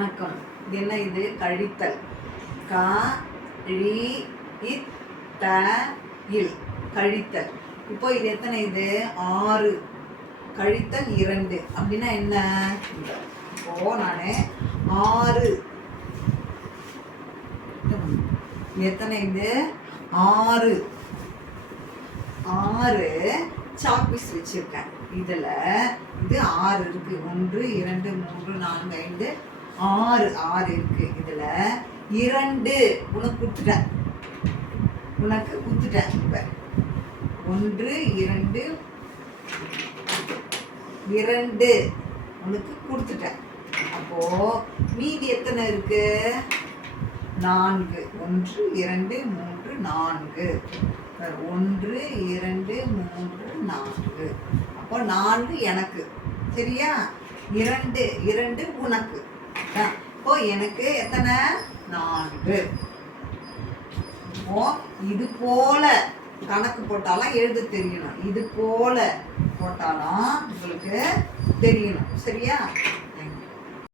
வணக்கம். என்ன இது? கழித்தல். க ழி இத் த இல் கழித்தல். இப்போ இது எத்தனை? இது 6 கழித்தல் 2 அப்படின்னா என்ன? இப்போ நான் 6 எத்தனை? இது 6 சாக்பீஸ் வச்சிருக்கேன். இதுல இது 6 இருக்கு. 1 2 3 4 5 6 இருக்கு. இதுல 2 உனக்கு கொடுத்துட்டேன். இப்ப 1 2 உனக்கு கொடுத்துட்டேன். அப்போ மீதி எத்தனை இருக்கு? 4. 1 2 3 4. 1 2 3 4. அப்போ 4 எனக்கு. சரியா? 2 உனக்கு. இப்போ எனக்கு எத்தனை? 4. இப்போ இது போல கணக்கு போட்டாலும் எழுத தெரியணும். இது போல போட்டாலும் உங்களுக்கு தெரியணும். சரியா?